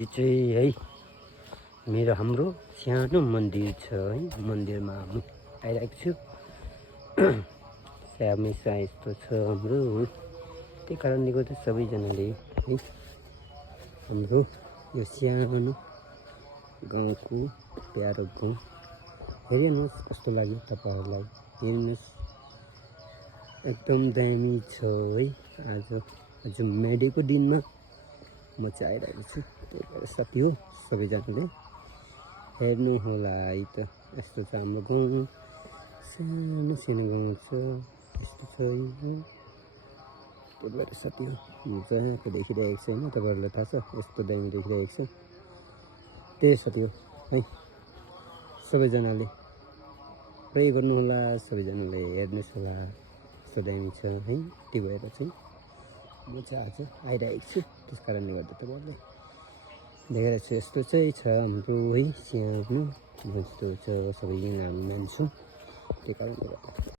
यो चाहिँ है हाम्रो सानो मन्दिर छ है। मन्दिरमा म आइरहेको छु। हमेसा यस्तो छ हाम्रो है। त्यही कारणले गर्दा सबैजनाले है हाम्रो यो सानो गाउँको प्यारो गाउँ हेर्नुहोस् कस्तो लाग्यो तपाईँहरूलाई। हेर्नुहोस् एकदम दामी छ है। आज मेडेको दिनमा म चाहिँ आइरहेको छु। त्यही भएर साथी हो सबैजनाले हेर्नु होला है त। यस्तो छ हाम्रो गाउँ, सानो सानो गाउँ छ, यस्तो छ है। त्यही भएर साथी हो म जहाँको देखिरहेको छैन, तपाईँहरूलाई थाहा छ यस्तो दामी देखिरहेको छ। त्यही साथी हो है। सबैजनाले प्रे गर्नु होला, सबैजनाले हेर्नुहोस् होला कस्तो दामी छ है। त्यही भएर चाहिँ म चाहिँ आज आइरहेको छु। त्यस कारणले गर्दा तपाईँहरूले देखाइरहेको छु। यस्तो चाहिँ छ हाम्रो है सानो, यस्तो छ सबैजना हामी मान्छौँ। त्यही कारणले गर्दा